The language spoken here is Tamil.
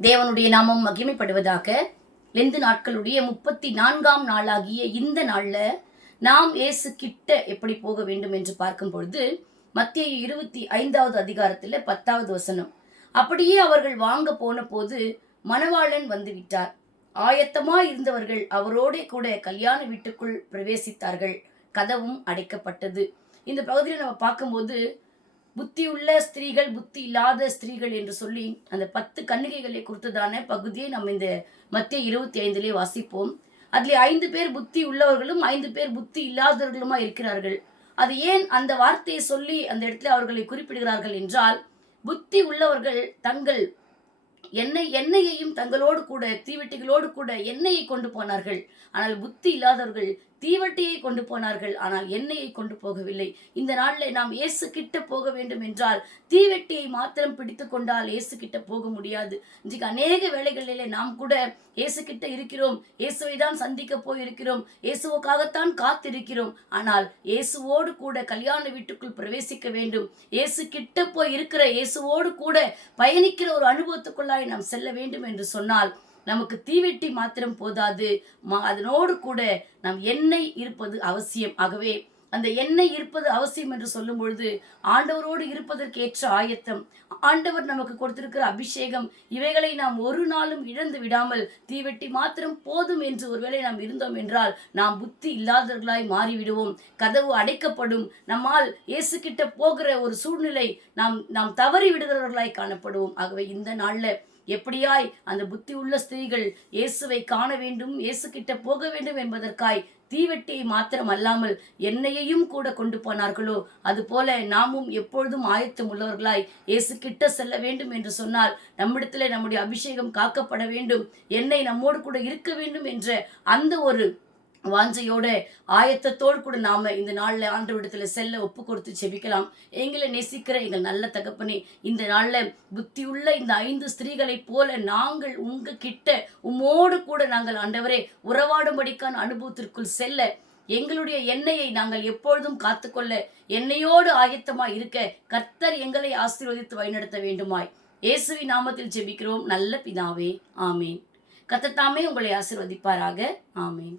தேவனுடைய நாமம் மகிமைப்படுவதாக. லெந்து நாட்களுடைய 34ஆம் நாளாகிய இந்த நாள்ல நாம் இயேசு கிட்ட எப்படி போக வேண்டும் என்று பார்க்கும் பொழுது, மத்தேயு 25வது அதிகாரத்துல 10வது வசனம். அப்படியே அவர்கள் வாங்க போன போது மணவாளன் வந்து விட்டார். ஆயத்தமாய் இருந்தவர்கள் அவரோடே கூட கல்யாண வீட்டுக்குள் பிரவேசித்தார்கள். கதவும் அடைக்கப்பட்டது. இந்த பகுதியில் நம்ம பார்க்கும்போது புத்தியுள்ள ஸ்திரீகள், புத்தி இல்லாத ஸ்திரீகள் என்று சொல்லி அந்த 10 கன்னிகைகளை குறித்ததான பகுதியை நம்ம இந்த மத்தேயு 25 வாசிப்போம். அதில் 5 பேர் புத்தி உள்ளவர்களும் 5 பேர் புத்தி இல்லாதவர்களுமா இருக்கிறார்கள். அது ஏன் அந்த வார்த்தையை சொல்லி அந்த இடத்துல அவர்களை குறிப்பிடுகிறார்கள் என்றால், புத்தி உள்ளவர்கள் தங்கள் எண்ணெயையும் தங்களோடு கூட தீவெட்டிகளோடு கூட எண்ணெயை கொண்டு போனார்கள். ஆனால் புத்தி இல்லாதவர்கள் தீவட்டியை கொண்டு போனார்கள், ஆனால் எண்ணெயை கொண்டு போகவில்லை. இந்த நாளில் நாம் இயேசு கிட்ட போக வேண்டும் என்றால் தீவெட்டியை மாத்திரம் பிடித்து கொண்டால் இயேசு கிட்ட போக முடியாது. இன்றைக்கு அநேக வேளைகளிலே நாம் கூட இயேசு கிட்ட இருக்கிறோம், இயேசுவை தான் சந்திக்க போயிருக்கிறோம், இயேசுவுக்காகத்தான் காத்திருக்கிறோம். ஆனால் இயேசுவோடு கூட கல்யாண வீட்டுக்குள் பிரவேசிக்க வேண்டும், இயேசு கிட்ட போய் இருக்கிற இயேசுவோடு கூட பயணிக்கிற ஒரு அனுபவத்துக்குள்ளாய் நாம் செல்ல வேண்டும் என்று சொன்னால் நமக்கு தீவெட்டி மாத்திரம் போதாது, அதனோடு கூட நம் எண்ணெய் இருப்பது அவசியம். ஆகவே அந்த எண்ணெய் இருப்பது அவசியம் என்று சொல்லும் பொழுது ஆண்டவரோடு இருப்பதற்கு ஏற்ற ஆயத்தம், ஆண்டவர் நமக்கு கொடுத்திருக்கிற அபிஷேகம், இவைகளை நாம் ஒரு நாளும் இழந்து விடாமல் தீவெட்டி மாத்திரம் போதும் என்று ஒருவேளை நாம் இருந்தோம் என்றால் நாம் புத்தி இல்லாதவர்களாய் மாறிவிடுவோம். கதவு அடைக்கப்படும். நம்மால் இயேசு கிட்ட போகிற ஒரு சூழ்நிலை நாம் தவறி விடுகிறவர்களாய் காணப்படுவோம். ஆகவே இந்த நாள்ல எப்படியாய் அந்த புத்தி உள்ள ஸ்திரீகள் இயேசுவை காண வேண்டும், இயேசு கிட்ட போக வேண்டும் என்பதற்காய் தீவெட்டியை மாத்திரம் அல்லாமல் எண்ணெயையும் கூட கொண்டு போனார்களோ, அதுபோல நாமும் எப்பொழுதும் ஆயத்தம் உள்ளவர்களாய் இயேசு கிட்ட செல்ல வேண்டும் என்று சொன்னால் நம்மிடத்துல நம்முடைய அபிஷேகம் காக்கப்பட வேண்டும், எண்ணெய் நம்மோடு கூட இருக்க வேண்டும் என்ற அந்த ஒரு வாஞ்சையோட ஆயத்தத்தோடு கூட நாம இந்த நாள்ல ஆண்டவரிடத்துல செல்ல ஒப்பு கொடுத்து செபிக்கலாம். எங்களை நேசிக்கிற எங்கள் நல்ல தகப்பனே, இந்த நாள்ல புத்தியுள்ள இந்த 5 ஸ்திரீகளைப் போல நாங்கள் உங்க கிட்ட உம்மோடு கூட நாங்கள் ஆண்டவரே உறவாடும்படிக்கான அனுபவத்திற்குள் செல்ல, எங்களுடைய எண்ணெயை நாங்கள் எப்பொழுதும் காத்துக்கொள்ள எண்ணெயோடு ஆயத்தமாய் இருக்க கர்த்தர் எங்களை ஆசீர்வதித்து வழிநடத்த வேண்டுமாய் இயேசுவின் நாமத்தில் ஜெபிக்கிறோம் நல்ல பிதாவே, ஆமேன். கர்த்தர் தாமே உங்களை ஆசீர்வதிப்பாராக. ஆமேன்.